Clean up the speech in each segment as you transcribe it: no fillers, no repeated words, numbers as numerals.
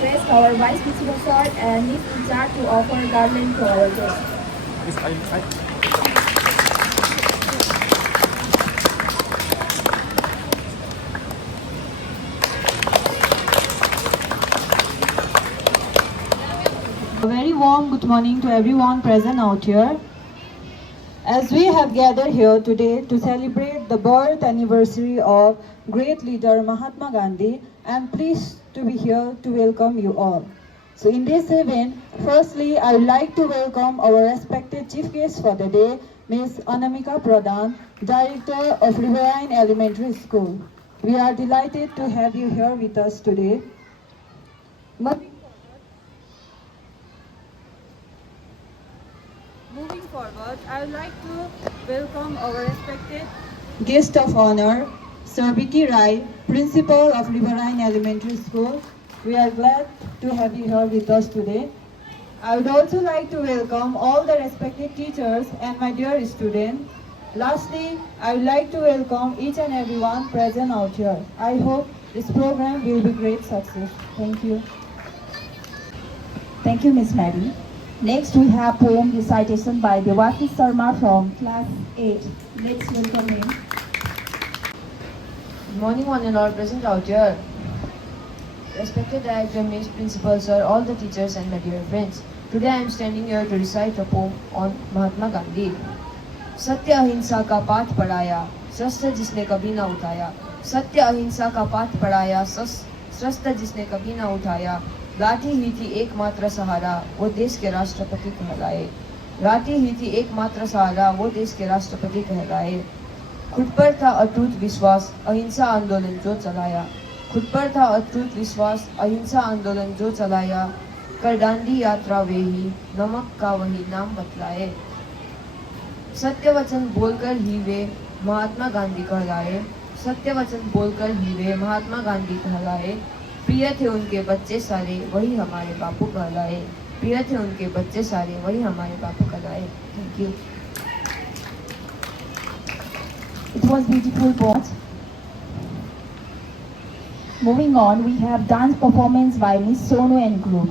request our Vice Principal Sir and his in charge to offer garland to our guests. Miss, A very warm good morning to everyone present out here. As we have gathered here today to celebrate the birth anniversary of great leader Mahatma Gandhi, I am pleased to be here to welcome you all. So in this event, firstly, I would like to welcome our respected chief guest for the day, Ms. Anamika Pradhan, Director of Riverine Elementary School. We are delighted to have you here with us today. Moving forward, I would like to welcome our respected guest of honor, Sir Vicky Rai, Principal of Riverine Elementary School. We are glad to have you here with us today. I would also like to welcome all the respected teachers and my dear students. Lastly, I would like to welcome each and everyone present out here. I hope this program will be great success. Thank you. Thank you, Ms. Mary. Next, we have poem recitation by Devaki Sharma from Class 8. Let's welcome him. Good morning, one and all present out here. Respected Director, Miss Principal, Sir, all the teachers and my dear friends. Today I am standing here to recite a poem on Mahatma Gandhi. सत्य अहिंसा का पाठ पढ़ाया, शस्त्र जिसने कभी ना उठाया. सत्य अहिंसा का पाठ पढ़ाया, शस्त्र जिसने कभी ना उठाया. लाठी ही थी एकमात्र सहारा, वो देश के राष्ट्रपति कहलाए. लाठी ही थी एकमात्र सहारा, वो देश के राष्ट्रपति कहलाए. खुद पर था अटूट विश्वास, अहिंसा आंदोलन जो चलाया. खुद पर था अटूट विश्वास, अहिंसा आंदोलन जो चलाया. कर दांडी यात्रा वे ही, नमक का वही नाम बतलाए. सत्य वचन बोलकर ही वे महात्मा गांधी कहलाए. सत्य वचन बोलकर ही वे महात्मा गांधी कहलाए. प्रिय थे उनके बच्चे सारे, वही हमारे बापू कहलाए. प्रिय थे उनके बच्चे सारे, वही हमारे बापू कहलाए. Thank you. It was beautiful poem. Moving on, we have dance performance by Miss Sonu and group.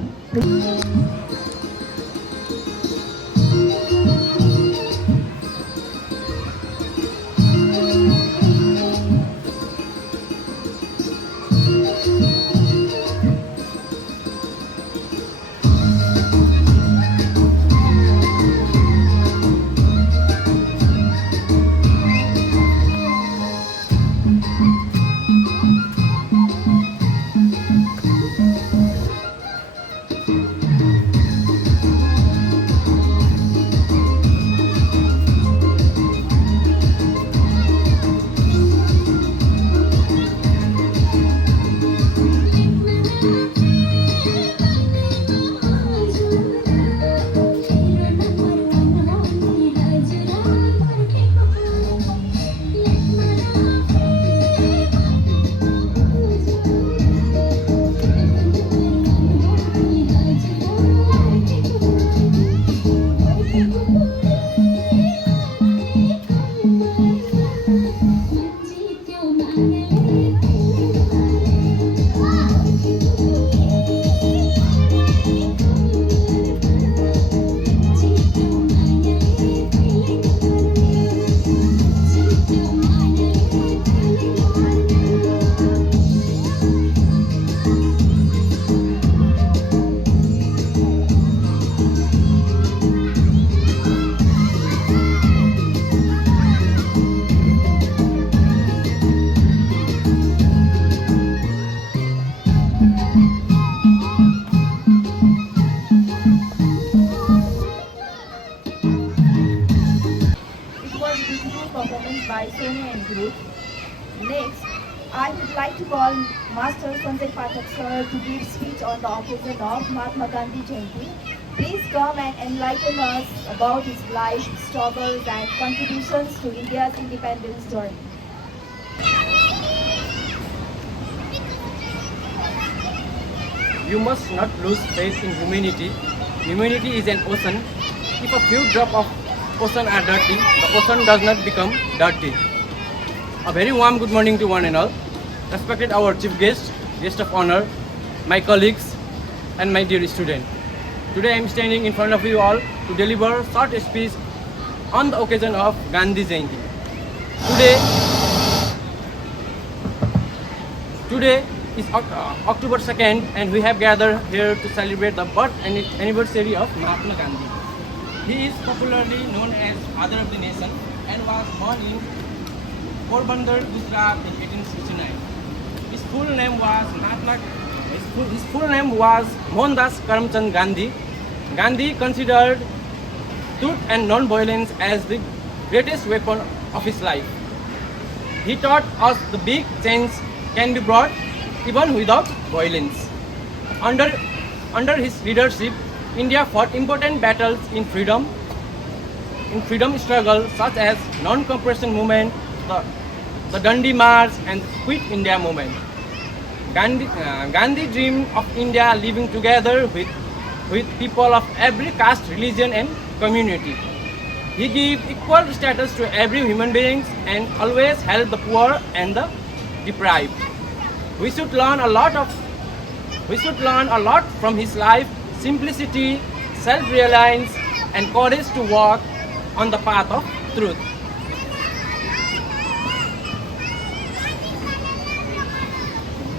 By Sonu and group. Next, I would like to call Master Sanjay Pathak sir to give speech on the occasion of Mahatma Gandhi Jayanti. Please come and enlighten us about his life, struggles and contributions to India's independence journey. you must not lose faith in humanity. Humanity is an ocean. If a few drops of ocean are dirty, the ocean does not become dirty. A very warm good morning to one and all. Respected our chief guest of honor, my colleagues, and my dear student. Today I am standing in front of you all to deliver a short speech on the occasion of Gandhi Jayanti. Today is October 2nd and we have gathered here to celebrate the birth anniversary of Mahatma Gandhi. He is popularly known as Father of the Nation and was born in Porbandar, Gujarat in 1869. His full name was Mohandas Karamchand Gandhi. Gandhi considered truth and non-violence as the greatest weapon of his life. He taught us the big change can be brought even without violence. Under his leadership, India fought important battles in freedom struggle such as non-cooperation movement, the Dandi March and Quit India movement. Gandhi dreamed of India living together with people of every caste, religion and community. He gave equal status to every human being and always helped the poor and the deprived. We should learn a lot from his life, simplicity, self-reliance and courage to walk on the path of truth.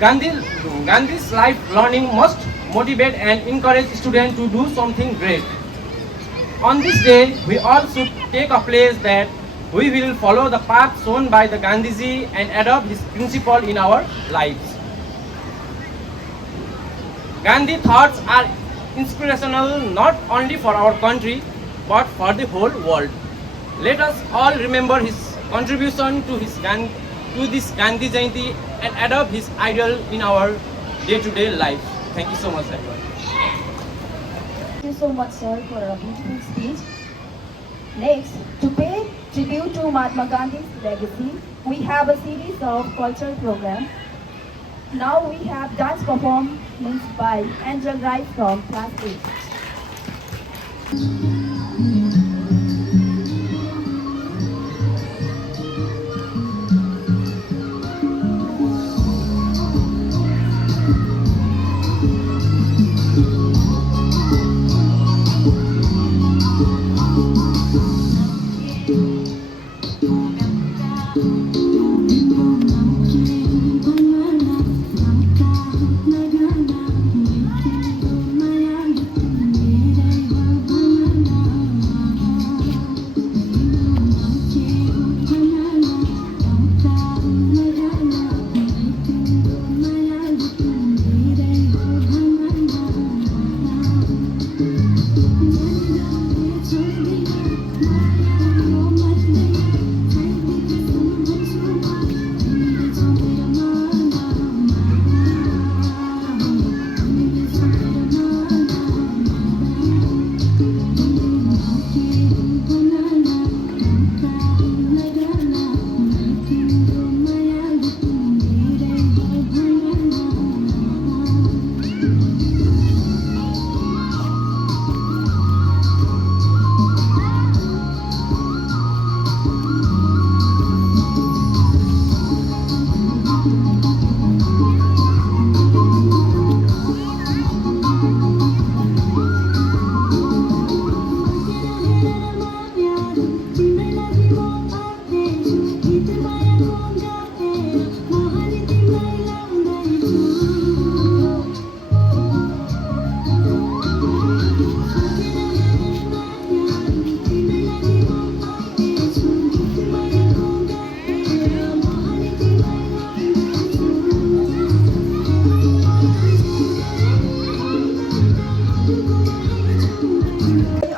Gandhi's life learning must motivate and encourage students to do something great. On this day, we all should take a pledge that we will follow the path shown by the Gandhiji and adopt his principle in our lives. Gandhi thoughts are inspirational not only for our country but for the whole world. Let us all remember his contribution to this Gandhi Jayanti and adopt his ideal in our day-to-day life. Thank you so much, everyone. Thank you so much, sir, for a beautiful speech. Next, to pay tribute to Mahatma Gandhi's legacy, we have a series of cultural programs. Now we have dance performance by Angel Wright from class 8.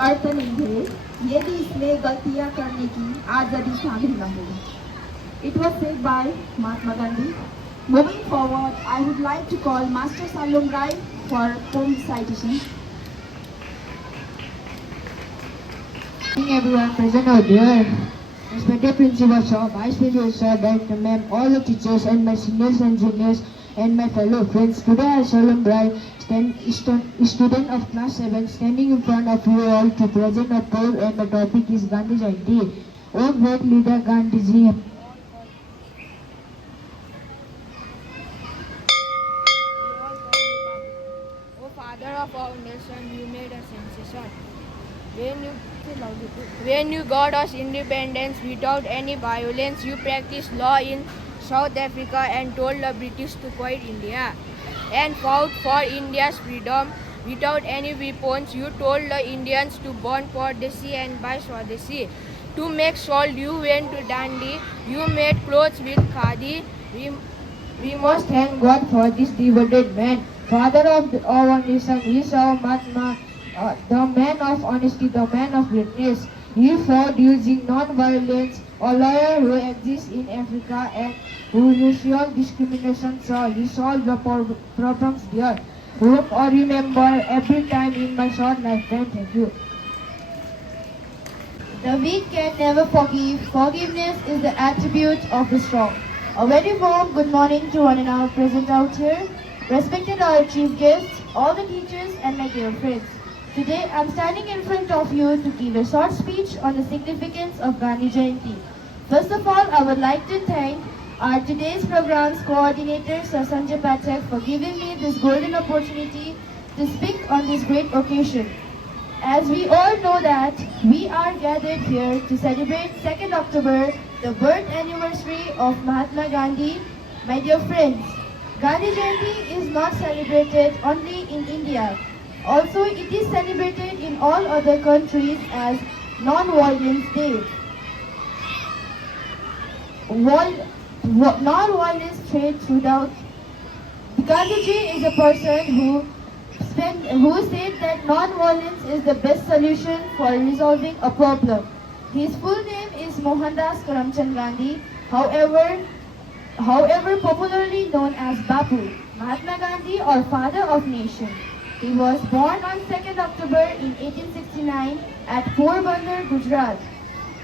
अर्थ नहीं है यदि इसमें गलतियां करने की आजादी शामिल न हो. It was said by Mahatma Gandhi. Moving forward, I would like to call Master Salom Rai for poem recitation. Good evening everyone present out here. Respected Principal Sir, Vice Principal Sir, Director Ma'am, all the teachers and my seniors and juniors and my fellow friends. Today I, Salom Rai, student of class 7, standing in front of you all to present a poem and the topic is Gandhi Jayanti. O great leader Gandhiji. O Father of our nation, you made a sensation. When you, when you got us independence without any violence, you practiced law in South Africa and told the British to quit India and fought for India's freedom without any weapons. You told the Indians to burn Pardesi and buy Swadeshi. To make salt, you went to Dandi. You made clothes with khadi. We must thank God for this devoted man, father of our nation. He saw Mahatma, the man of honesty, the man of greatness. He fought using non-violence, a lawyer who exists in Africa and who racial discrimination saw. He solved the problems there. Whom I remember every time in my short lifetime. Thank you. The weak can never forgive. Forgiveness is the attribute of the strong. A very warm good morning to one and all present out here. Respected our chief guests, all the teachers and my dear friends. Today I am standing in front of you to give a short speech on the significance of Gandhi Jayanti. First of all, I would like to thank our today's program's coordinator, Sir Sanjay Pathak, for giving me this golden opportunity to speak on this great occasion. As we all know that we are gathered here to celebrate 2nd October, the birth anniversary of Mahatma Gandhi. My dear friends, Gandhi Jayanti is not celebrated only in India. Also, it is celebrated in all other countries as Non-Violence Day. Non-violence trade throughout. Gandhiji is a person who said that non-violence is the best solution for resolving a problem. His full name is Mohandas Karamchand Gandhi, however popularly known as Bapu, Mahatma Gandhi or Father of Nation. He was born on 2nd October in 1869 at Porbandar, Gujarat.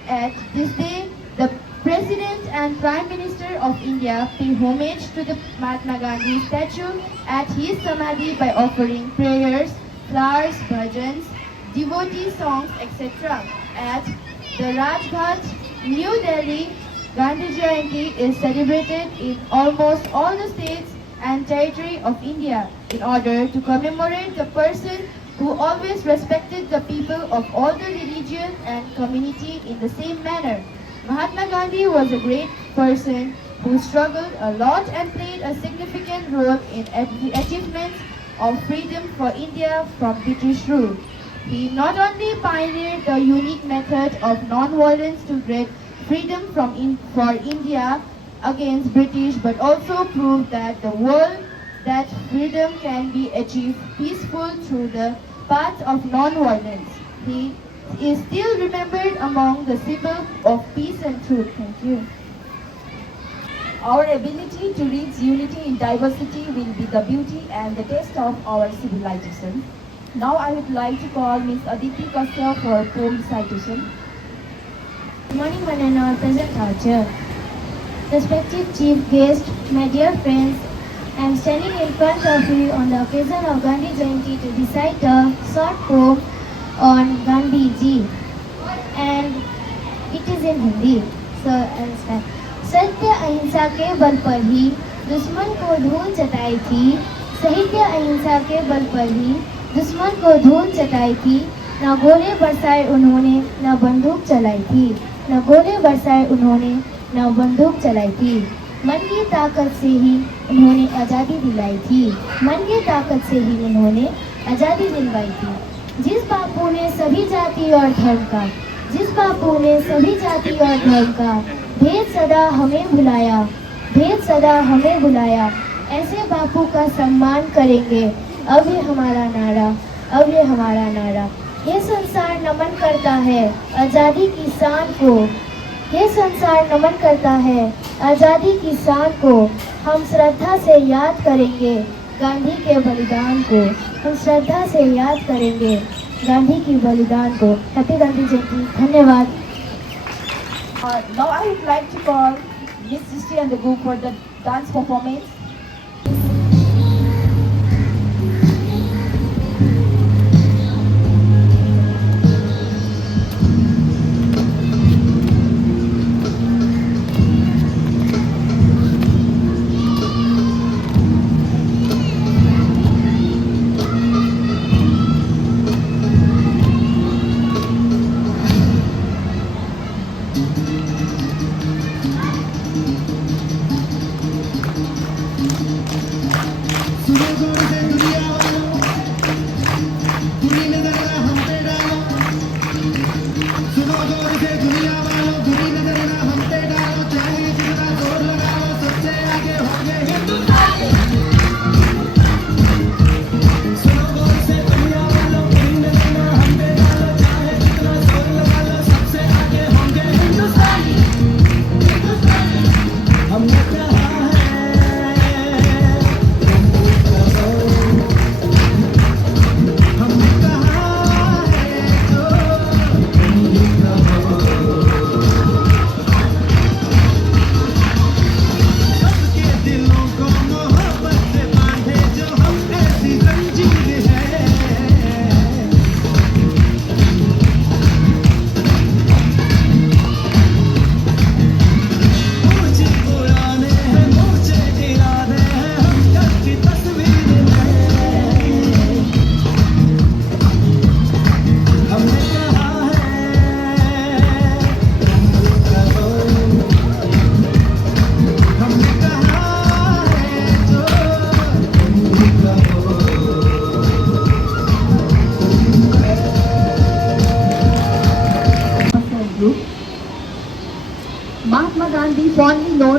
At this day, the President and Prime Minister of India pay homage to the Mahatma Gandhi statue at his Samadhi by offering prayers, flowers, bhajans, devotee songs, etc. At the Rajghat, New Delhi, Gandhi Jayanti is celebrated in almost all the states and territory of India in order to commemorate the person who always respected the people of all the religion and community in the same manner. Mahatma Gandhi was a great person who struggled a lot and played a significant role in the achievements of freedom for India from British rule. He not only pioneered the unique method of non-violence to get freedom for India against British, but also proved that the world that freedom can be achieved peaceful through the path of non-violence. He is still remembered among the symbols of peace and truth. Thank you. Our ability to reach unity in diversity will be the beauty and the taste of our civilization. Now I would like to call Ms. Aditi Kashyap for poem recitation. Good morning, one and all present out here. Respected chief guest, my dear friends, I am standing in front of you on the occasion of Gandhi Jayanti to recite a short poem on Gandhi ji, and it is in Hindi. So I'll start. सत्य अहिंसा के बल पर ही दुश्मन को धूल चटाई थी, सत्य अहिंसा के बल पर ही दुश्मन को धूल चटाई थी, न गोले बरसाए उन्होंने न बंदूक चलाई थी, न गोले बरसाए उन्होंने न बंदूक चलाई थी, मन की ताकत से ही उन्होंने आज़ादी दिलाई थी, मन की ताकत से ही उन्होंने आज़ादी दिलवाई थी। जिस बापू ने सभी जाति और धर्म का, जिस बापू ने सभी जाति और धर्म का भेद सदा हमें भुलाया, भेद सदा हमें बुलाया, ऐसे बापू का सम्मान करेंगे, अब ये हमारा नारा, अब ये हमारा नारा। ये संसार नमन करता है आज़ादी की शान को, ये संसार नमन करता है आज़ादी की शान को, हम श्रद्धा से याद करेंगे गांधी के बलिदान को, हम श्रद्धा से याद करेंगे गांधी की बलिदान को। हैप्पी गांधी जयंती। धन्यवाद। Now I would like to call Miss Srishti and the group for the dance performance.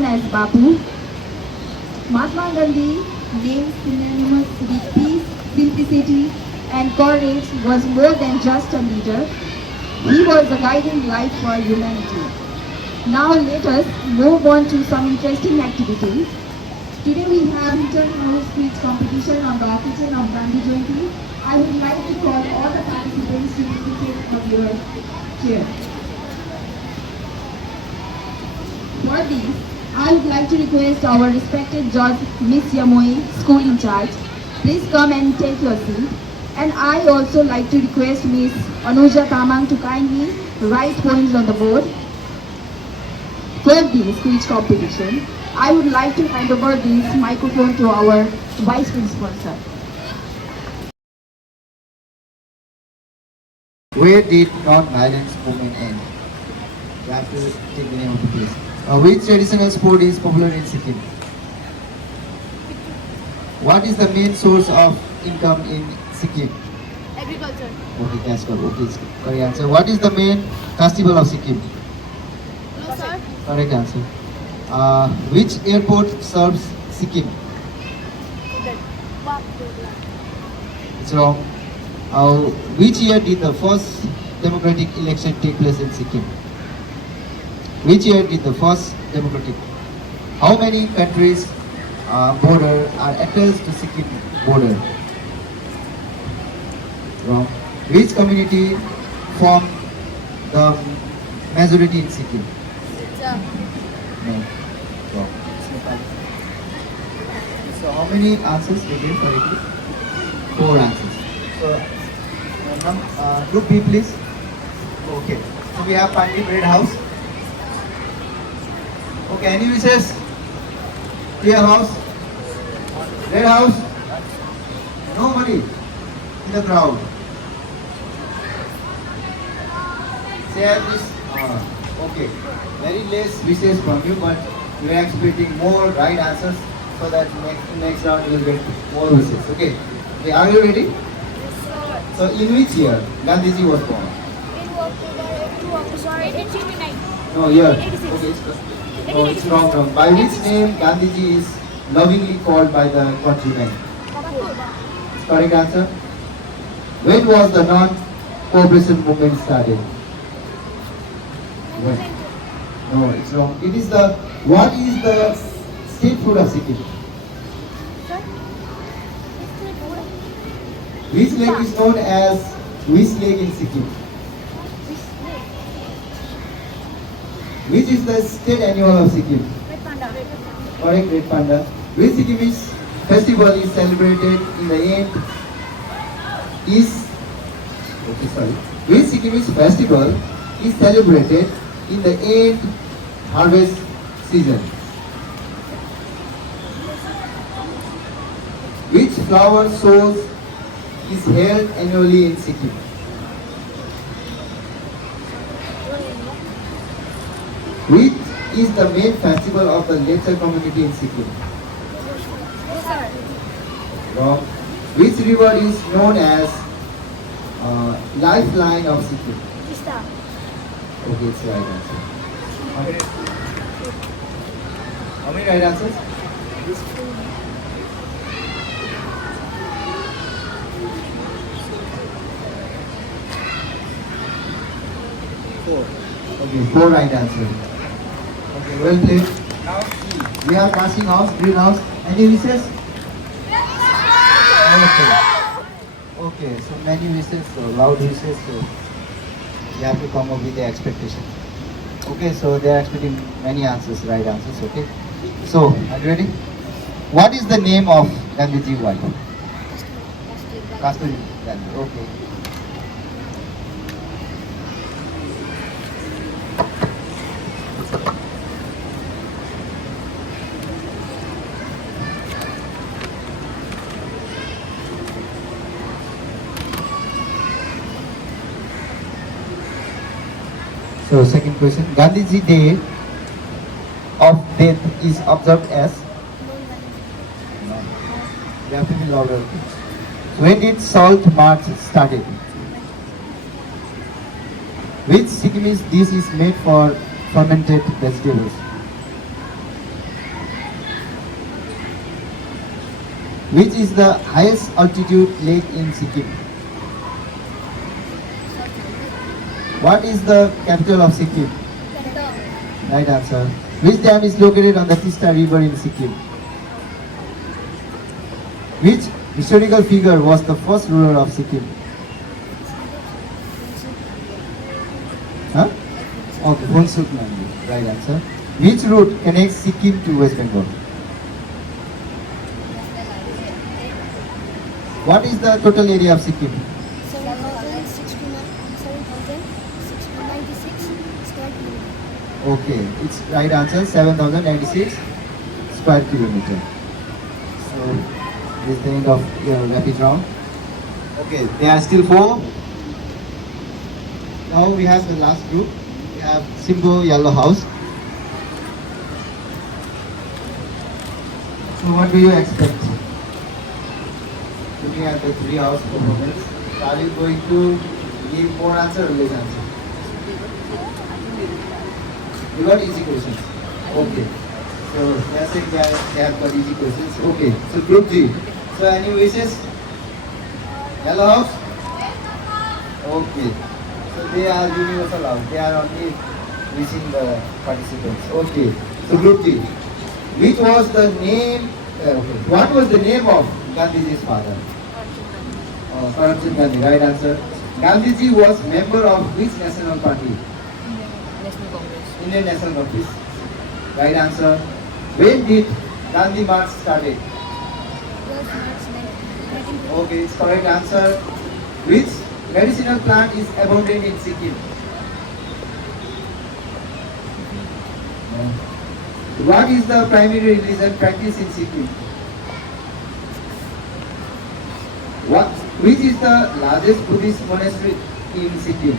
as Bapu. Mahatma Gandhi, named synonymous with peace, simplicity, and courage, was more than just a leader. He was a guiding light for humanity. Now let us move on to some interesting activities. Today we have written our speech competition on the occasion of Gandhi Jayanti. I would like to call all the participants to take of your chair. For this, I would like to request our respected judge, Miss Yamoi, school in charge. Please come and take your seat. And I also like to request Miss Anuja Tamang to kindly write points on the board. For this quiz competition, I would like to hand over this microphone to our Vice Principal, sir. Where did non-violence movement end? You have to take the name of the place. Which traditional sport is popular in Sikkim? What is the main source of income in Sikkim? Agriculture. Okay, that's good. Okay, it's correct answer. What is the main festival of Sikkim? No, sir. Correct answer. Which airport serves Sikkim? It's wrong. Which year did the first democratic election take place in Sikkim? Which year did the first democratic? How many countries border are attached to Sikkim border? Wrong. Which community form the majority in Sikkim? No. Wrong. So how many answers we gave correctly? 4 answers. So group B please. Okay. So we have Pandit Red House. Okay, any wishes? Clear house? Red House? Nobody in the crowd. Say this. Okay. Very less wishes from you, but we are expecting more right answers so that next round you will get more wishes. Okay. Okay, are you ready? So in which year Gandhiji was born? Sorry, 1869. No, year. Okay, no, it's wrong. By which name Gandhiji is lovingly called by the countrymen? Correct answer. When was the non-cooperation movement started? When? No, it's wrong. It is the, what is the state food of Sikkim? Which lake is known as which lake in Sikkim? Which is the state animal of Sikkim? Correct, Red Panda. Which Sikkimese festival is celebrated in the end Which Sikkimese festival is celebrated in the end harvest season? Which flower shows is held annually in Sikkim? Which is the main festival of the Lecture community in Sikkim? Wrong. Which river is known as lifeline of Sikkim? Okay, it's the right answer. How many right answers? Four. Okay, 4 right answers. Okay, well played. Now see, we have casting house, green house. Any wishes? Okay, so many wishes, so loud wishes, so you have to come up with the expectation. Okay, so they are expecting many answers, right answers, okay? So, are you ready? What is the name of Gandhiji wife? Kasturi Gandhi, okay. So second question, Gandhiji Day of death is observed as? No. You have to be louder. When did Salt March started? Which Sikkimese dish is made for fermented vegetables? Which is the highest altitude lake in Sikkim? What is the capital of Sikkim? Right answer. Which dam is located on the Tista River in Sikkim? Which historical figure was the first ruler of Sikkim? Huh? Okay, Phuntsuk Nandi. Right answer. Which route connects Sikkim to West Bengal? What is the total area of Sikkim? 7,696 square kilometers. Okay, it's right answer 7,096 square kilometer. So this is the end of your rapid round. Okay, there are still 4. Now we have the last group. We have Simbo Yellow House. So what do you expect? Looking at the 3 hours performance, are you going to give more answer or less answer? You got easy questions. Okay. So let's say they have got easy questions. Okay. So group G. So any wishes? Yellow House? Okay. So they are universal house. They are only wishing the participants. Okay. So group G. Which was the name? Okay. What was the name of Gandhiji's father? Karamchand Gandhi. Right answer. Gandhiji was member of which national party? National Congress. Indian National Congress. Right answer. When did Gandhi March started? Okay, it's correct answer. Which medicinal plant is abundant in Sikkim? What is the primary religion practiced in Sikkim? Which is the largest Buddhist monastery in Sikkim?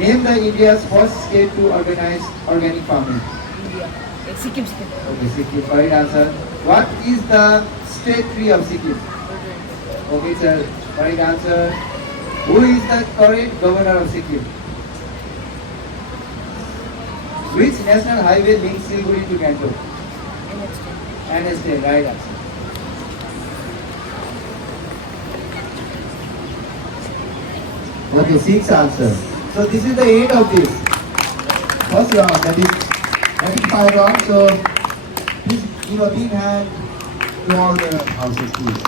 Name the India's first state to organize organic farming. India. Sikkim. Okay, Sikkim. Correct answer. What is the state tree of Sikkim? Okay, sir. Correct answer. Who is the current governor of Sikkim? Which national highway links Siliguri to Gangtok? NH10. Right answer. Okay, 6 answers. So this is the end of this first round, that is rapid fire round. So please give a big hand to all the houses, please.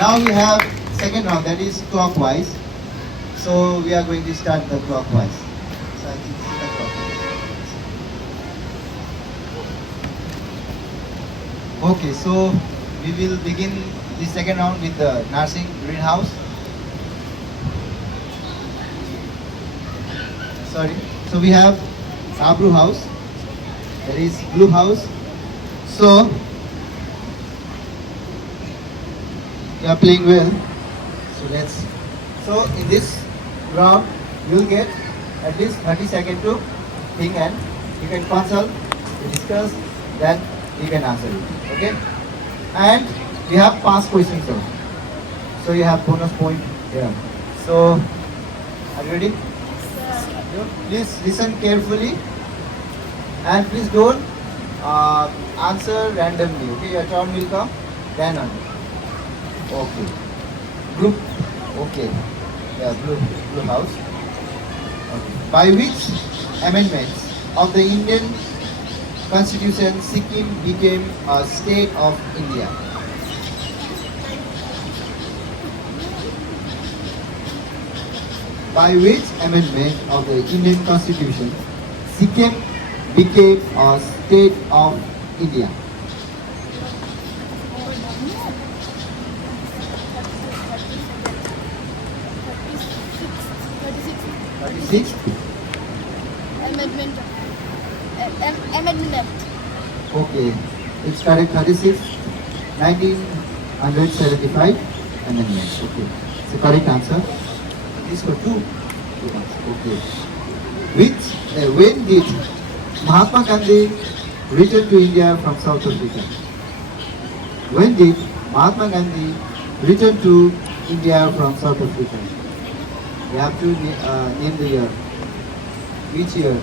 Now we have second round, that is clockwise. So we are going to start the clockwise. So I think this is the clockwise. Okay, so we will begin the second round with the nursing greenhouse. Sorry. So we have Sabru house, that is blue house. So you are playing well. So in this round you will get at least 30 seconds to think, and you can consult, discuss, then you can answer it. Okay? And we have past questions also. So you have bonus point here. So are you ready? Please listen carefully and please don't answer randomly. Okay, your turn will come then on. Okay. Group. Okay. Yeah, blue house. Okay. By which amendments of the Indian Constitution Sikkim became a state of India? By which amendment of the Indian Constitution Sikkim became a state of India? Six. Amendment. Amendment Act. Okay, it's correct. 36, 1975 amendment. Okay, it's the correct answer. This for two. Okay. When did Mahatma Gandhi return to India from South Africa? When did Mahatma Gandhi return to India from South Africa? You have to name the year. Which year?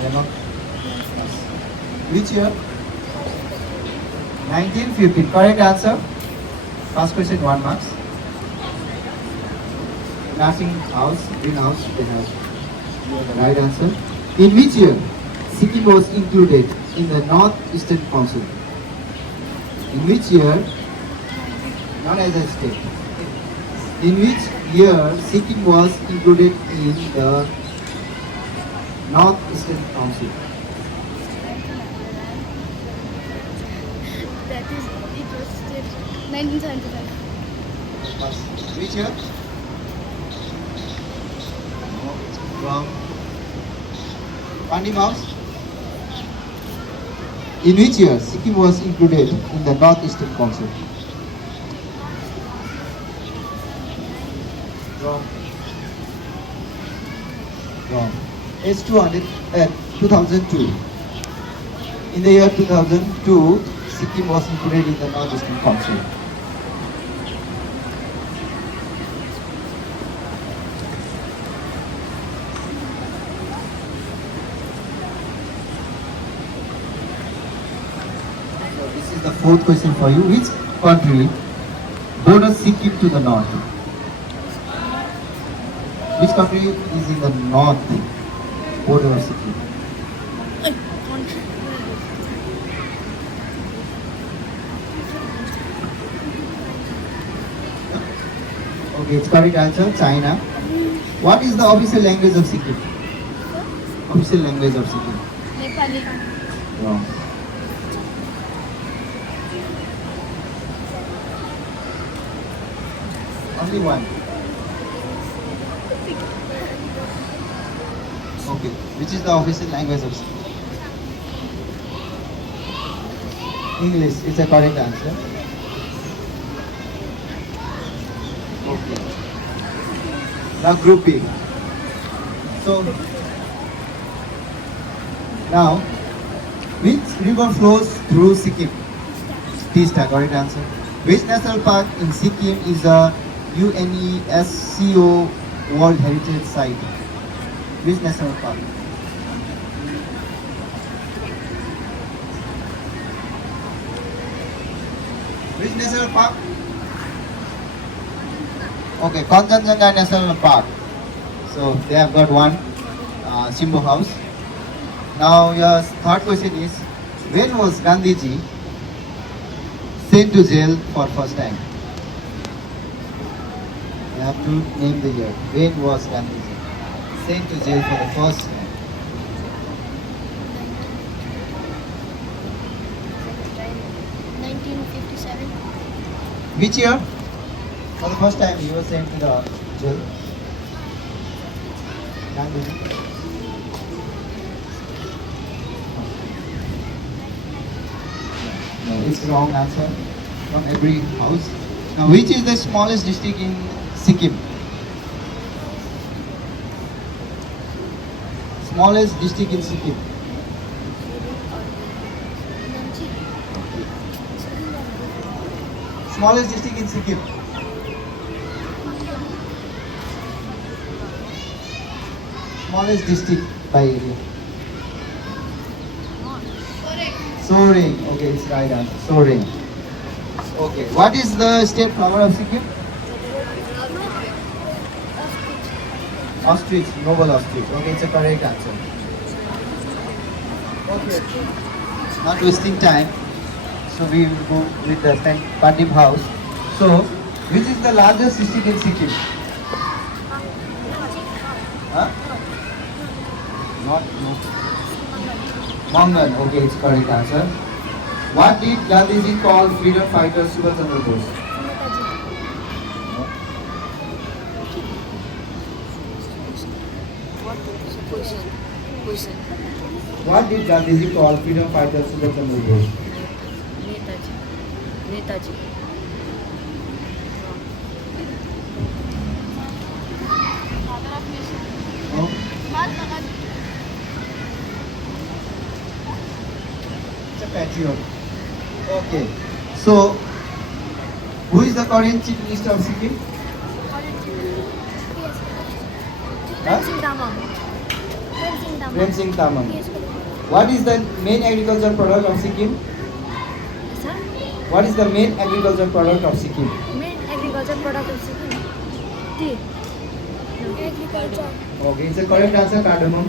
Hello? Which year? 1915. Correct answer. First question, 1 marks. Nursing house, greenhouse, greenhouse. Right answer. In which year Sikkim was included in the North Eastern Council? In which year, not as a state, in which year Sikkim was included in the North Eastern Council? That is, it was 1975. Which year? Wrong. Pandim House. In which year Sikkim was included in the North Eastern Council? Wrong. Wrong. It's 2002. In the year 2002, Sikkim was included in the North Eastern Council. So this is the fourth question for you. Which country borders Sikkim to the north? Which country is in the north border of Sikkim? Okay, it's correct answer, China. What is the official language of Sikkim? Official language of Sikkim. Nepali. Wrong. Only one. Okay, which is the official language of Sikkim? English is a correct answer. Okay. Now group B. So now, which river flows through Sikkim? Tista, correct answer. Which national park in Sikkim is a UNESCO World Heritage Site? Which national park? Which national park? Okay, Kanchenjunga National Park. So they have got one Shimbo house. Now your third question is, when was Gandhiji sent to jail for first time? You have to name the year. When was Gandhiji sent to jail for the first time? 1957. Which year? For the first time he was sent to the jail. Gandhiji. No, it's wrong answer from every house. Now, which is the smallest district in Sikkim? Smallest district in Sikkim. Smallest district in Sikkim. Smallest district by area. Soaring. Okay, it's right answer. Soaring. Okay. What is the state flower of Sikkim? Ostrich. Noble ostrich. Okay, it's a correct answer. Okay. Not wasting time. So we will go with the Pandim house. So, which is the largest district in Sikkim? Huh? Not no. Mangan. Okay, it's correct answer. What did Gandhiji call freedom fighter Subhash Chandra Bose? What did Gandhiji call freedom fighter Subhash Chandra Bose? Netaji. No? It's a patriot. Okay. So, who is the current chief minister of Sikkim? Huh? Tenzing Damong. Tenzing Prem Singh Tamang. What is the main agricultural product of Sikkim? Sir, What is the main agricultural product of Sikkim? main agriculture product of Sikkim. Tea. Agriculture. Okay, it's a correct answer, cardamom.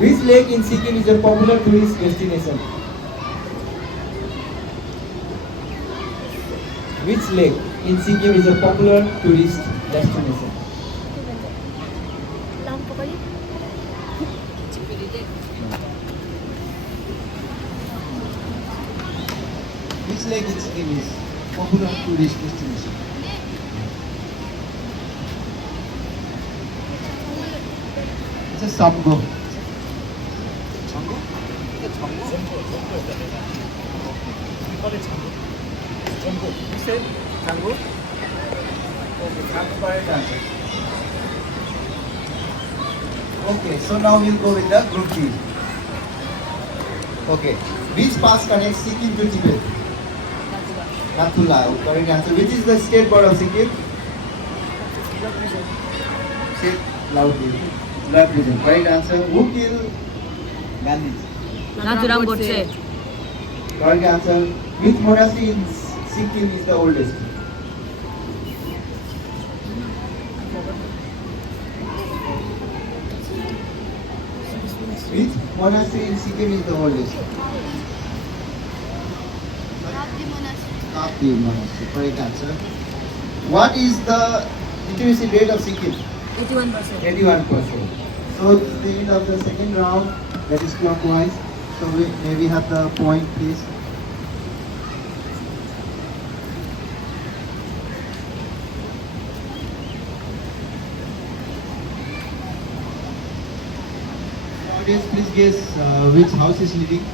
Which lake in Sikkim is a popular tourist destination? Which lake in Sikkim is a popular tourist destination? Lampokali. Which lake in Sikkim is popular tourist destination? It's a Samgo. Chango? It's a Chango? We call it Chango. Chango. You said Chango? Okay, that's correct answer. Okay, so now we'll go with the group B. Okay, which pass connects Sikkim to Tibet? Nathula, correct answer. Which is the state bird of Sikkim? Say it loudly. Black pigeon. Correct answer. Who killed Gandhi? Nathuram Godse. Correct answer. Which monastery in Sikkim is the oldest? Which monastery in Sikkim is the oldest? Tapti Monastery. Correct answer. What is the literacy rate of Sikkim? 81%. 81%. So this is the end of the second round. That is clockwise. So may we have the point, please? Audience, please guess which house is leading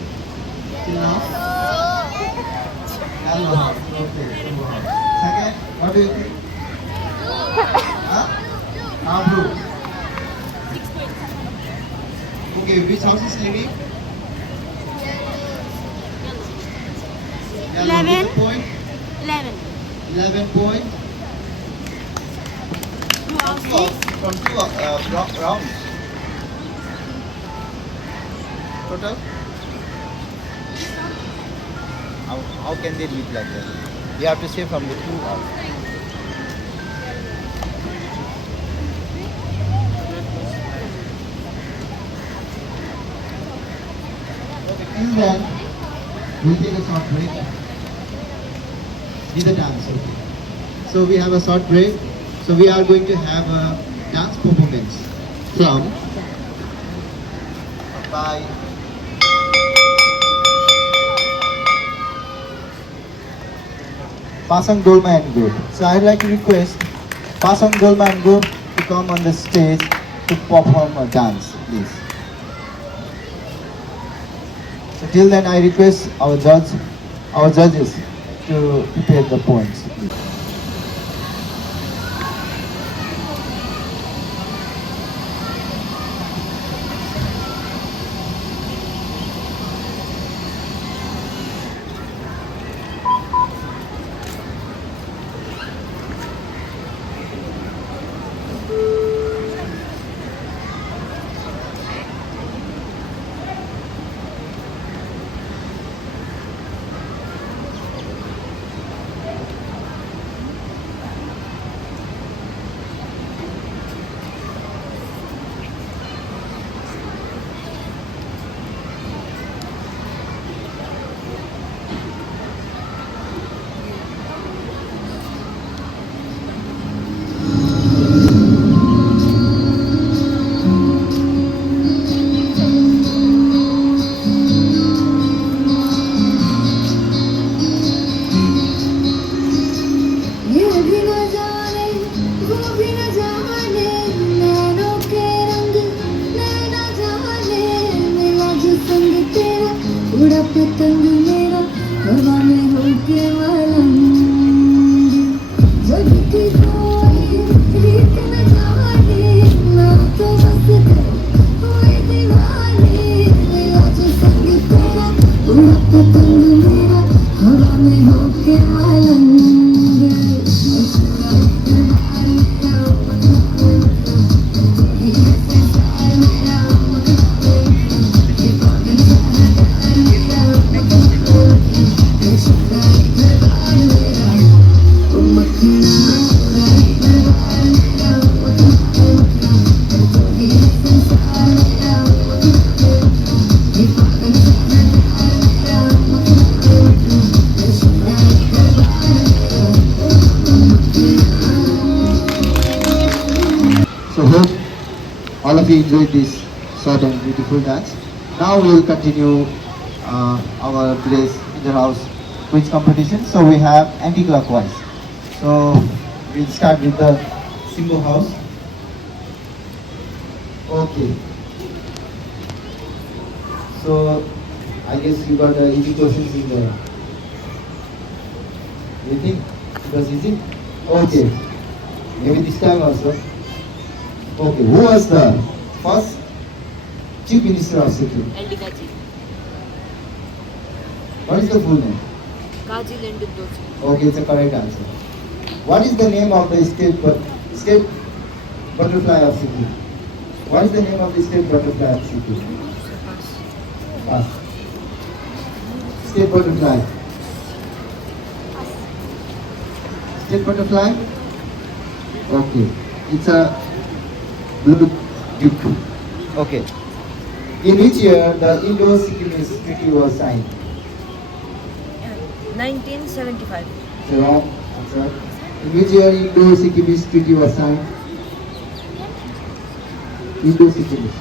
till now. Yellow house. Okay. Blue house. Second, what do you think? Huh? Blue. Okay, which house is leading? Yellow. 11. With a point? 11. 11 point. From two rounds. Total? How can they lead like that? You have to say from the two out. Till then, we'll take a short break. Need a dance, okay. So we have a short break. So we are going to have a dance performance from by Pasang Dolma and Group. So I'd like to request Pasang Dolma and Group to come on the stage to perform a dance, please. So till then, I request our judges to prepare the points. पतंग मेरा हवा में होके मलंग जग की कोई रीत न जाने मैं तो बस हुई दीवानी मेरा जो संग तेरा उड़ा पतंग मेरा हवा में होके मलंग hope you enjoyed this short and beautiful dance. Now we will continue our today's inter-house quiz competition. So we have anti-clockwise. So we'll start with the Simbo house. Okay. So I guess you got easy questions in there. You think it was easy? Okay. Maybe this time also. Okay. Who was the first Chief Minister of Sikkim? Aldikaji. What is the full name? Kaji Lendudoji. Okay, it's a correct answer. What is the name of the state butterfly of Sikkim? What is the name of the state butterfly of Sikkim? Pass. State butterfly. State butterfly? Okay. It's a blue duke. Okay. In which year the Indo-Sikkimese Treaty was signed? 1975. It's a wrong answer. In which year Indo-Sikkimese Treaty was signed? Indo-Sikkimese.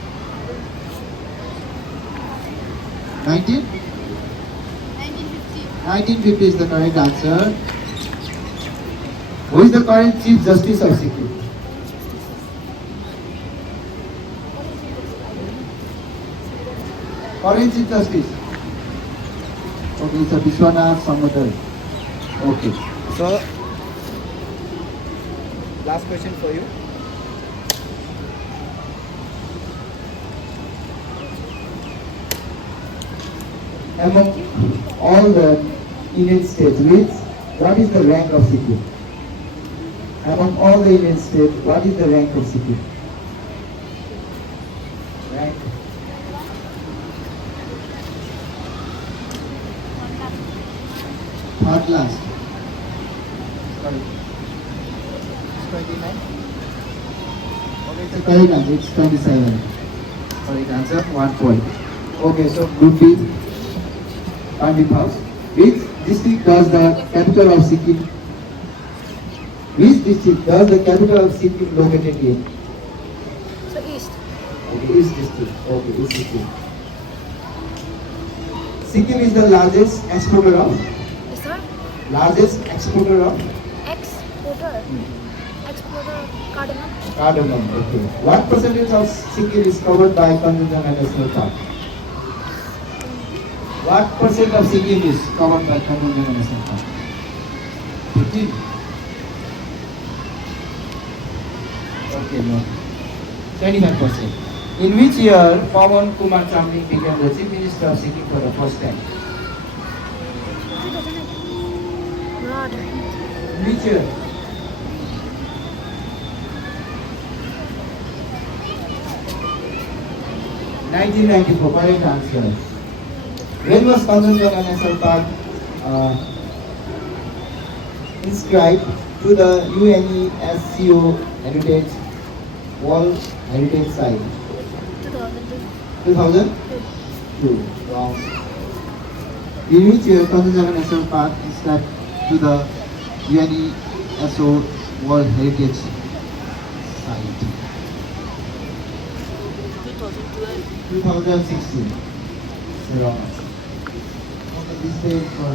1950 is the correct answer. Who is the current Chief Justice of Sikkim? Current Chief Justice. Okay, it's a Vishwanath Samadar. Okay. So, last question for you. Among all the Indian states, what is the rank of Sikkim? Among all the Indian states, what is the rank of Sikkim? Rank. Third last. Sorry. 29? Okay, it's a correct answer. It's 27. Correct answer, 1 point. Okay, so group B, Pandit House. Which district does the capital of Sikkim? Which district does the capital of Sikkim located in? So East. Okay, East district. Okay, East district. Sikkim is the largest exporter of? Yes, sir. Largest exporter of? Exporter. Exporter cardamom. Cardamom. Okay. What percentage of Sikkim is covered by Kanchenjunga National Park? What percent of Sikkim is covered by Kanchenjunga National Park? 15. Okay, no. 25%. In which year Pawan Kumar Chamling became the Chief Minister of Sikkim for the first time? 2008. Not. In which year? (1994). Correct answer. When was Kanchenjunga National Park inscribed to the UNESCO Heritage World Heritage Site? 2002. 2002. Wrong. In which year Kanchenjunga National Park inscribed to the UNESCO World Heritage Site? 2016. Wrong. Okay, this page for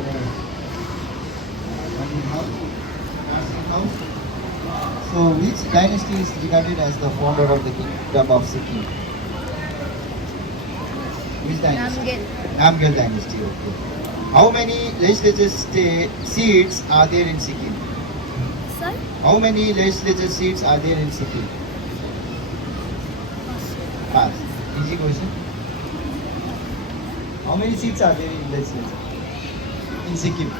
nursing house. So, which dynasty is regarded as the founder of the kingdom of Sikkim? Which dynasty? Namgyal dynasty. Okay. How many legislature seats are there in Sikkim? Sir? How many legislature seats are there in Sikkim? Pass. Easy question. How many seats are there in legislature? In Sikkim?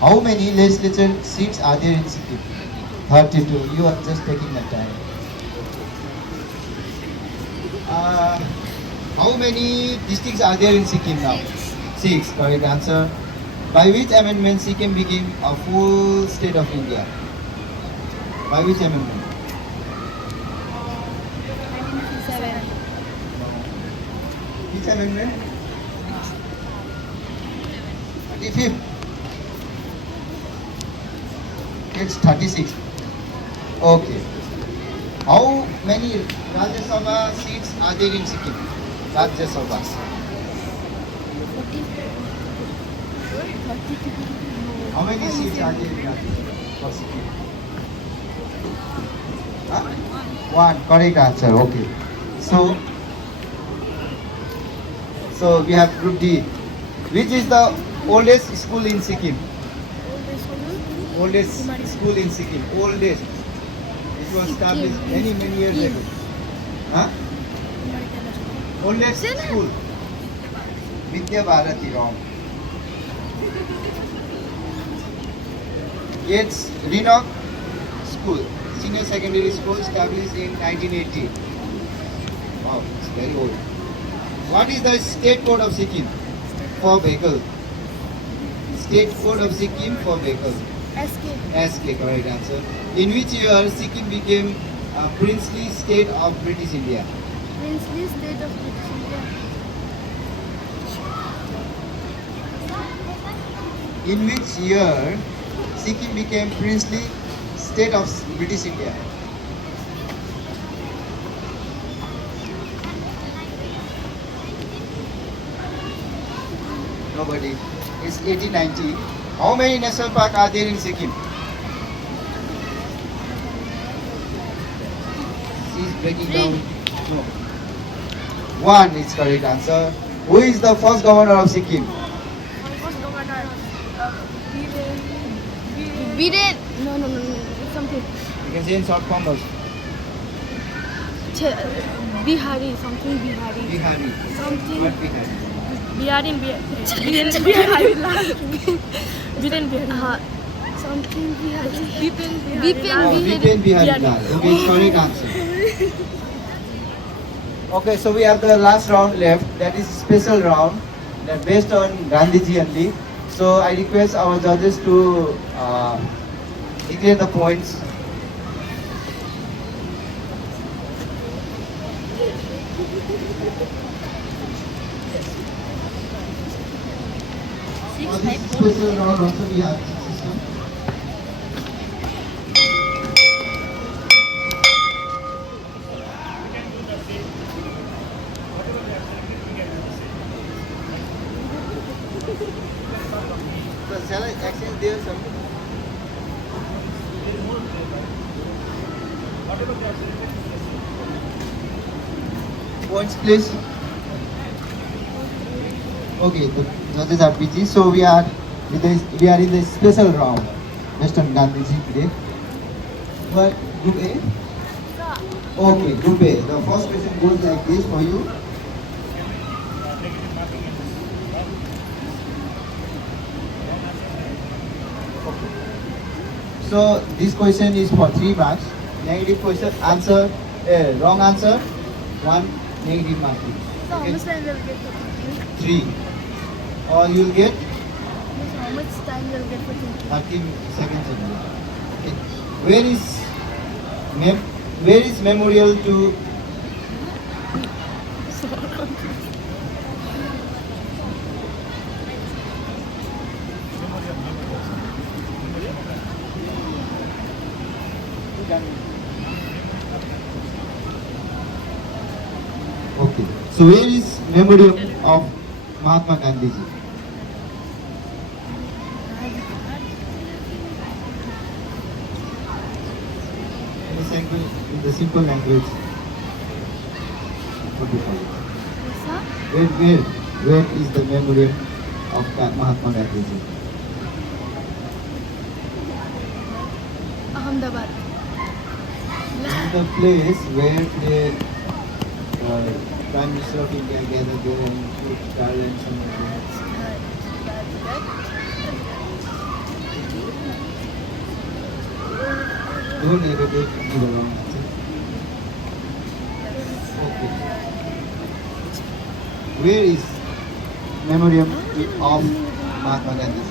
How many legislature seats are there in Sikkim? 32. You are just taking the time. How many districts are there in Sikkim now? 6. Correct answer. By which amendment Sikkim became a full state of India? By which amendment? 7. Which amendment? 35th. It's 36. Okay. How many Rajya Sabha seats are there in Sikkim? Rajya Sabha. How many seats are there in Rajya Sabha for Sikkim? Huh? One. Correct answer. Okay. So we have group D. Which is the oldest school in Sikkim? Oldest school in Sikkim. Oldest. It was established many years ago. Huh? Oldest school. Vidya Bharati, wrong. It's Renock School, senior secondary school established in 1980. Wow, it's very old. What is the state code of Sikkim for vehicle? State code of Sikkim for vehicle. SK, correct answer. In which year Sikkim became a princely state of British India? Princely state of British India. In which year Sikkim became princely state of British India? Nobody. It's 1890. How many national parks are there in Sikkim? She's breaking down. No. One is correct answer. Who is the first governor of Sikkim? First governor. Biren. No. It's something. You can say in short form also. Bihari. Something Bihari. Bihari. Something. What Bihari? Biren Bihari. Biren Bihari. Something Bihari. Oh, Bipen Bihari Lal. Okay, it's correct answer. Okay, so we have the last round left. That is special round. That based on Gandhiji only. So I request our judges to declare the points. For this special round also we have system. So shall I exchange there something? Points please. Okay, the judges are busy, so we are in the special round based on Gandhiji today. What group A? Okay, group A. The first question goes like this for you. So this question is for 3 marks. Negative question answer, wrong answer, 1 negative mark. So how much time will get for thinking? 3. Or you'll get How much time will get for thinking? 30 seconds only. Okay. Where is memorial to Okay. So where is memorial of Mahatma Gandhiji? In the simple language. What do you call it? Where is the memorial of Mahatma Gandhiji? Ahmedabad. This is the place where the Prime Minister of India gathered there and put garlands and don't negative give the wrong answer. Okay. Where is memorial of Mahatma Gandhi?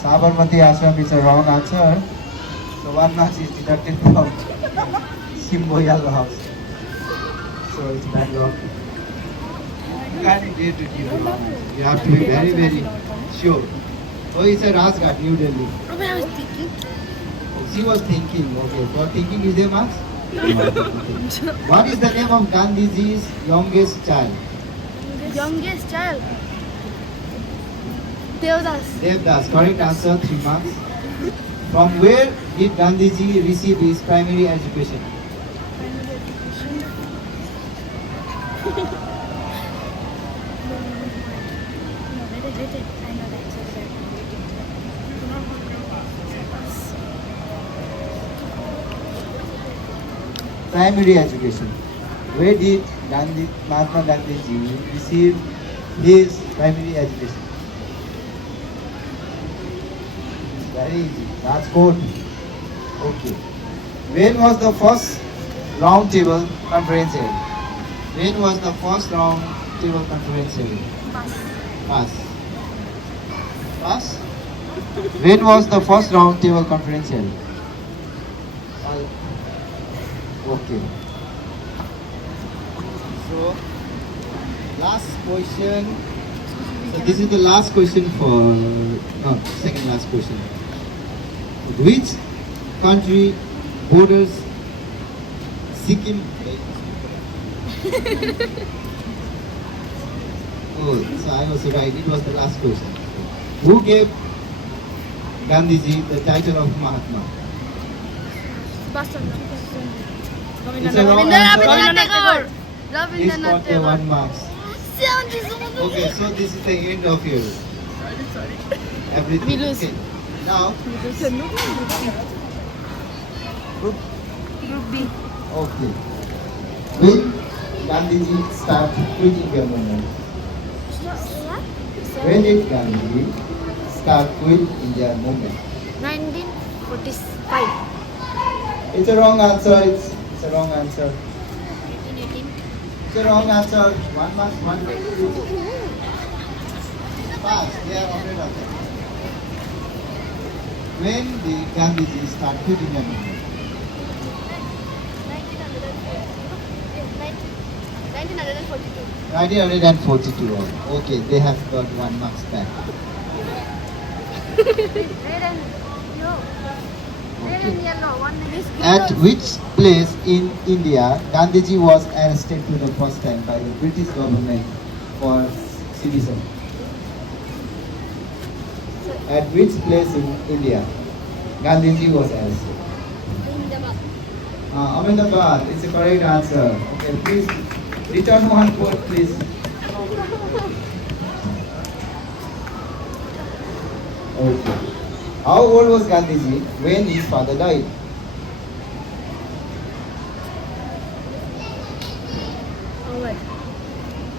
Sabarmati Ashram is a wrong answer. So 1 mark is deducted from Simboyal house. So it's bad luck. can't dare to give wrong. You have to be very, very sure. Oh, it's a Rajghat, New Delhi. I was thinking. She was thinking, okay, for thinking is there marks? What is the name of Gandhiji's youngest child? Youngest child. Devdas. Devdas, correct answer, 3 marks. From where did Gandhiji receive his primary education? Primary education. Where did Mahatma Gandhiji receive his primary education? Very easy. Rajkot. Okay. When was the first round table conference held? When was the first round table conference held? Pass. Pass. When was the first round table conference held? Okay. So, last question. So this is the last question for, no, second last question. Which country borders Sikkim? Oh, so I was right. It was the last question. Who gave Gandhiji the title of Mahatma? It's a wrong answer. Please got the 1 marks. Okay, so this is the end of your everything. We lose. Okay. Now, group B. okay. When Gandhiji start quitting the movement? When did Gandhiji start quit India movement? 1945. It's a wrong answer. It's a wrong answer. 1918. It's a wrong answer. 1 mark, 1 mark. Pass. They are already up there. When did Gandhiji start quitting the movement? 1942. 1942. Okay, they have got 1 marks back. Red and yellow. Red and yellow. One is At which place in India Gandhiji was arrested for the first time by the British government for sedition? At which place in India Gandhiji was arrested? Ahmedabad. It's a correct answer. Okay, please return 1 point, please. Okay. How old was Gandhiji when his father died?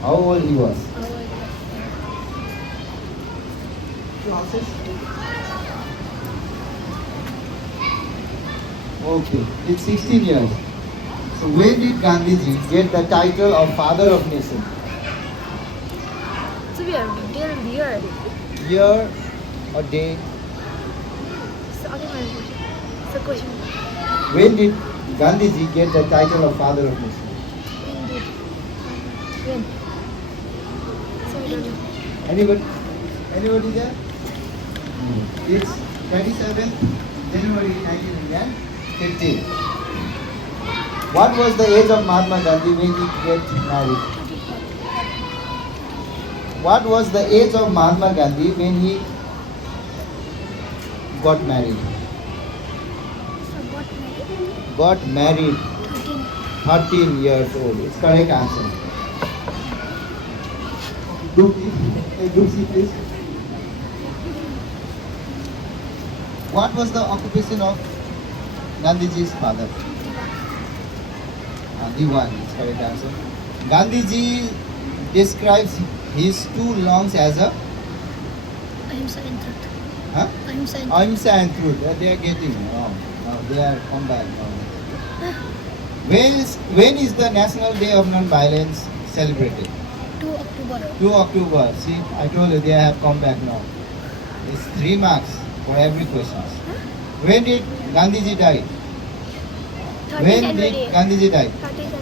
How old he was? Okay, it's 16 years. So when did Gandhiji get the title of Father of Nation? to be a detailed year. Year or day? So, okay, my so question. When did Gandhiji get the title of Father of Nation? When? So I don't know. Anybody? Anybody there? It's 27th January 1915. What was the age of Mahatma Gandhi when he got married? What was the age of Mahatma Gandhi when he got married? So what made? Got married 13 years old. It's correct answer. Group C, Group C, please. What was the occupation of Gandhiji's father? Diwan, it's correct answer. Gandhiji describes his 2 lungs as a Ahimsa and truth. huh? Ahimsa and Ahimsa and truth. They are getting wrong. Now they are combined. When is the National Day of Non-Violence celebrated? 2 October. 2 October. See, I told you they have come back now. It's 3 marks for every question. When did Gandhiji die? 30 When January. did Gandhiji die? 30 January.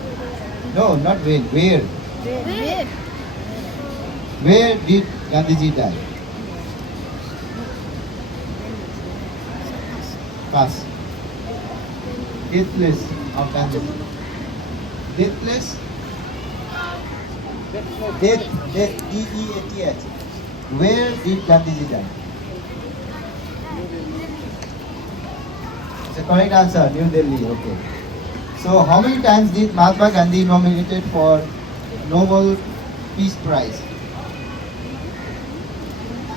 No, not when. Where? Where? Where did Gandhiji die? Pass. Death place of Gandhiji. Death place? Death, D-E-A-T-H. Where did Gandhiji die? It's a correct answer, New Delhi, okay. So how many times did Mahatma Gandhi nominated for Nobel Peace Prize?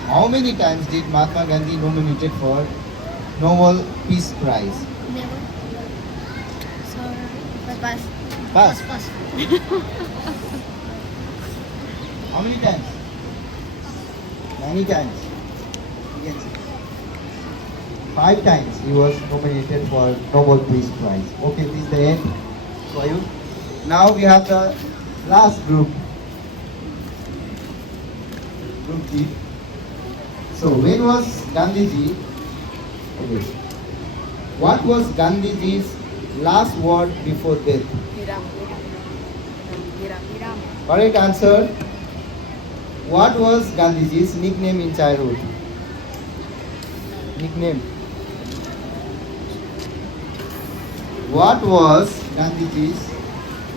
How many times did Mahatma Gandhi nominated for Nobel Peace Prize? Never. Sorry. Pass. Pass. Pass. How many times? Many times. You can say. 5 times he was nominated for Nobel Peace Prize. Okay, this is the end for you. Now we have the last group. Group G. So when was Gandhiji? Okay. What was Gandhiji's last word before death? Correct answer. What was Gandhiji's nickname in childhood? Nickname. What was Gandhiji's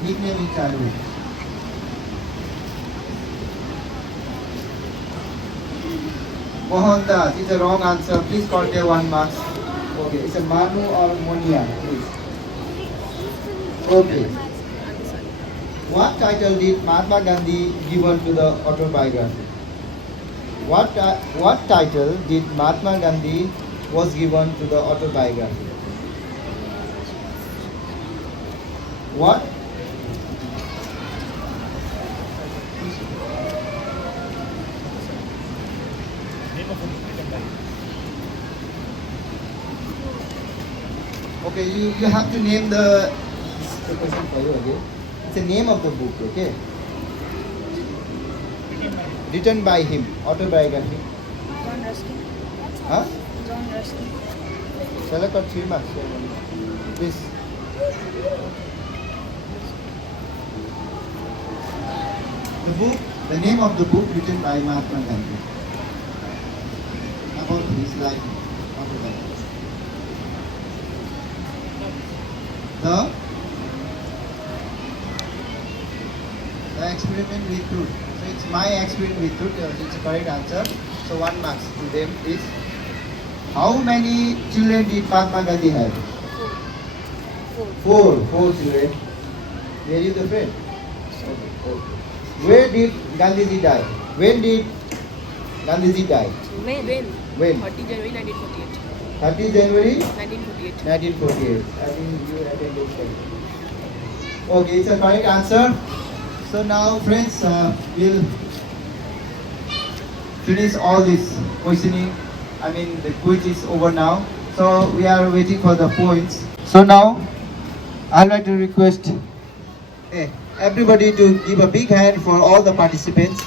nickname in childhood? Mohandas is a wrong answer. Please contain 1 mark. Okay, it's a Manu or Monia, please. Okay. What title did Mahatma Gandhi given to the autobiography? What title did Mahatma Gandhi was given to the autobiography? What? Okay, you have to name the question for you again. It's the name of the book, okay? Written by him, autobiography. John Ruskin. Huh? John Ruskin. Select or 3 marks. Please. The book, the name of the book written by Mahatma Gandhi about his life. Autobiography. The experiment with truth. So it's my experiment with truth. It's a correct answer. So 1 marks to them is. How many children did Mahatma Gandhi have? 4 children. Where is the friend? Okay. Where did Gandhiji die? When did Gandhiji die? When? 30 January 1948. 30 January 1948. 1948. I think you attended study. Okay, it's a correct answer. So now, friends, we'll finish all this questioning. I mean, the quiz is over now. So we are waiting for the points. So now, I'd like to request everybody to give a big hand for all the participants.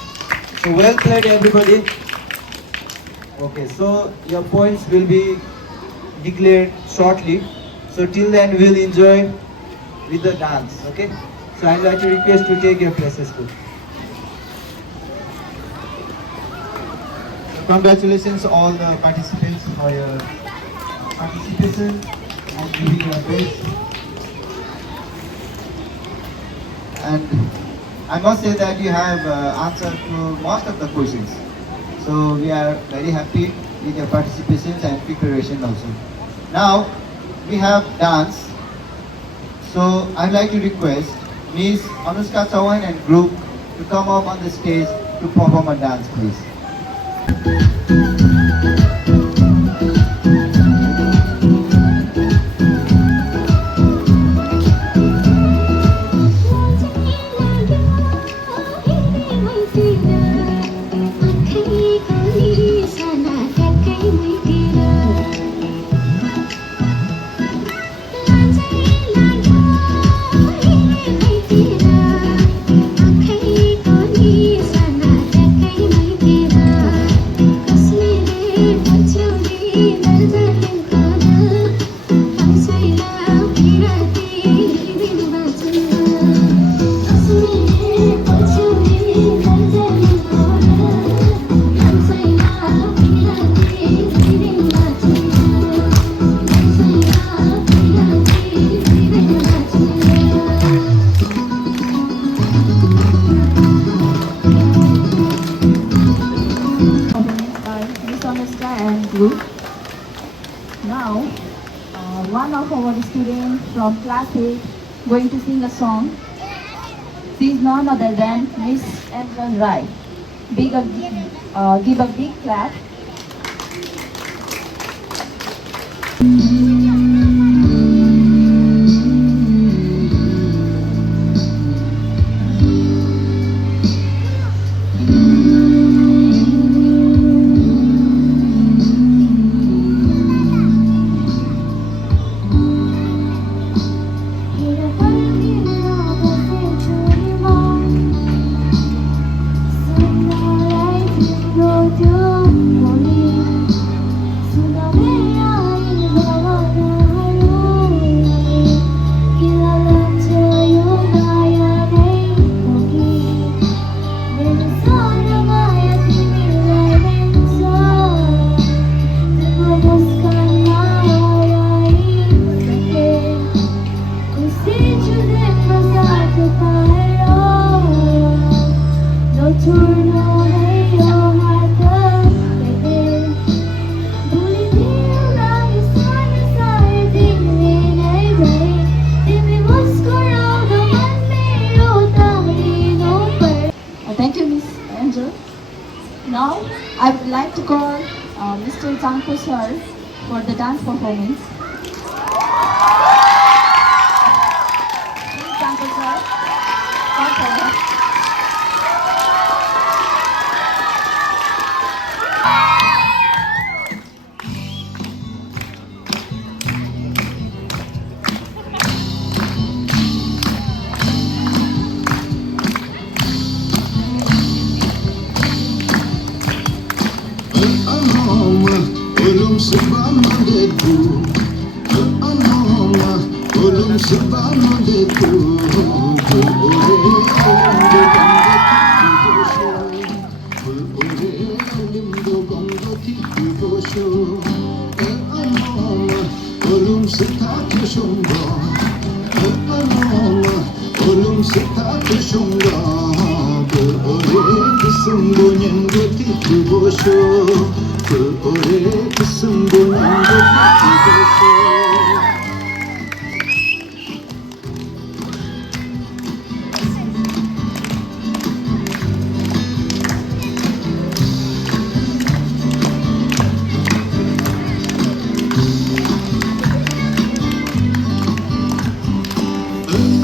So well played, everybody. Okay, so your points will be declared shortly. So till then, we'll enjoy with the dance. Okay. So I'd like to request to take your places too. Congratulations all the participants for your participation and giving your best. And I must say that you have answered to most of the questions. So we are very happy with your participation and preparation also. Now we have dance. So I'd like to request Ms. Anushka Chauhan and group to come up on the stage to perform a dance, please. Thank you. one of our students from class 8 going to sing a song. She is none other than Miss Angela Rai. Give a big clap. Thank you, Miss Angel. Now, I would like to call Mr. Chanko sir for the dance performance. Please, Chanko sir, come forward. Olum sebama deku, anoma. Olum sebama deku, olum setatu shunga, anoma. Olum setatu shunga, kesembunyian gotiku bosho. Ore kesembunyian gotiku bosho.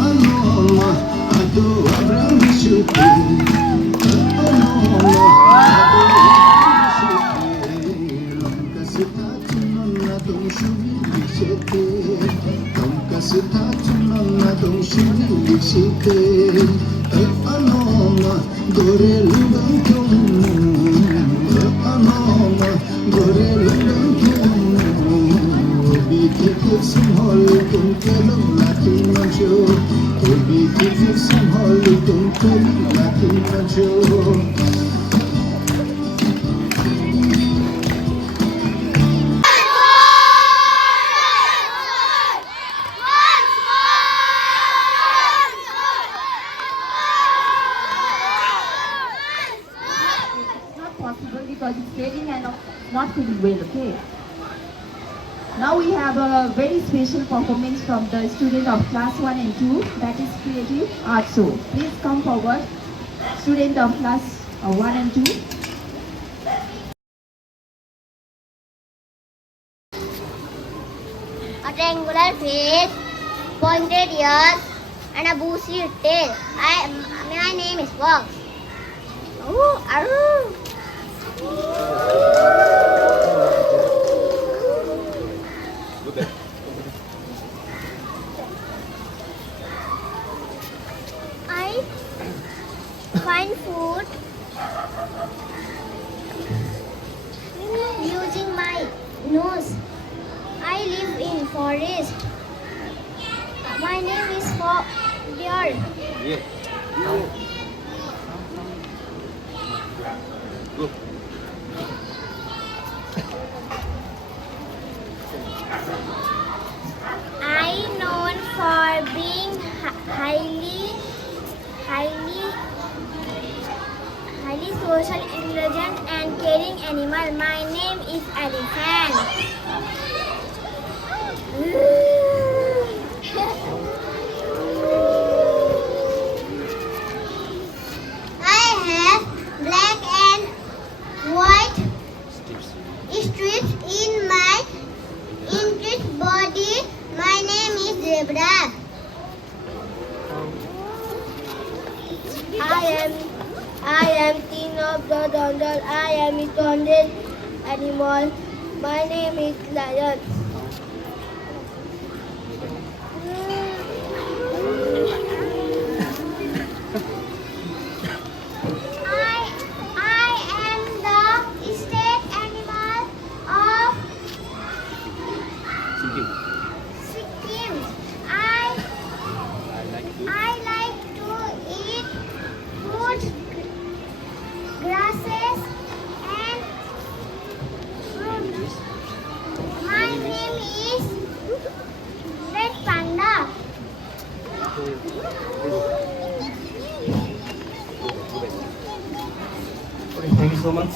Anoma, ado abram syukur. Possible because it's raining and not feeling well, okay? Now we have a very special performance from the student of class 1 and 2, that is Creative Arts Show. Please come forward, student of class 1 and 2. A triangular face, pointed ears, and a bushy tail. My name is Fox. Ooh, aroo. I find food using my nose. I live in forest. My name is Deer. I known for being highly social, intelligent, and caring animal. My name is elephant. zebra. I am king of the jungle. I am a thorned animal. My name is lion. I am the state animal of Sikkim. I like to eat fruits, grasses, and fruits. My name is Red Panda. Okay, thank you so much.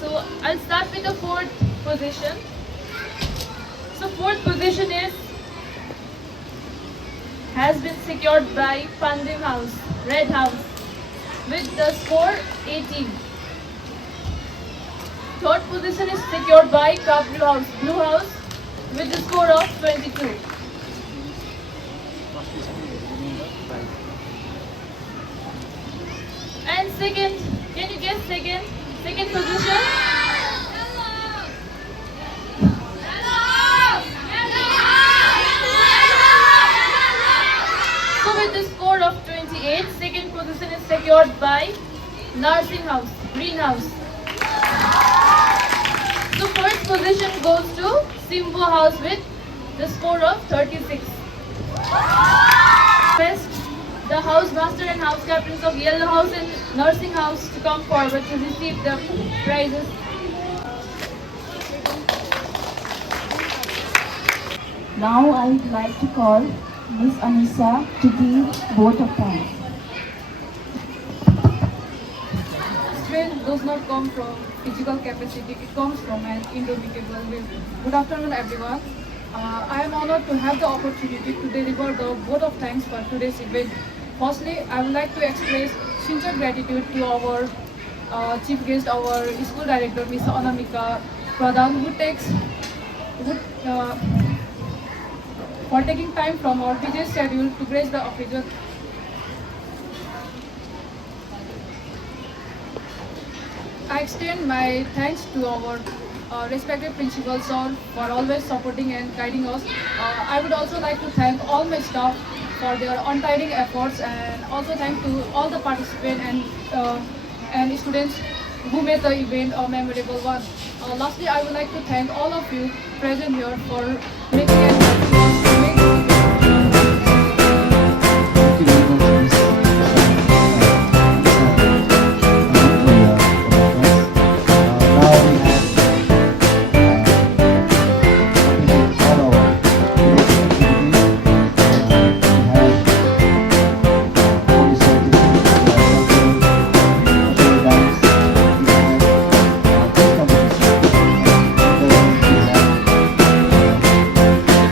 So I'll start with the fourth position. So fourth position has been secured by Pandim House, Red House, with the score 18. Third position is secured by Kablu House, Blue House, with the score of 22. And second, can you guess second? Second position? So with the score of 28, second position is secured by Nursing House, Green House. So first position goes to Simbo House with the score of 36. Best the house master and house captains of Yellow House and Nursing House to come forward to receive the prizes. Now I would like to call Miss Anissa to give vote of thanks. Strength does not come from physical capacity, it comes from an indomitable will. Good afternoon, everyone. I am honored to have the opportunity to deliver the vote of thanks for today's event. Firstly, I would like to express sincere gratitude to our chief guest, our school director, Ms. Anamika Pradhan, for taking time from our busy schedule to grace the occasion. I extend my thanks to our respected principals sir for always supporting and guiding us. I would also like to thank all my staff for their untiring efforts, and also thank to all the participants and students who made the event a memorable one. Lastly, I would like to thank all of you present here for making and helping us to make this event. Thank you very much, Miss. Now we have all our activities. We have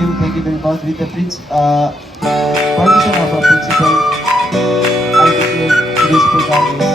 Thank you very much. With the permission of our principal, I declare today's program is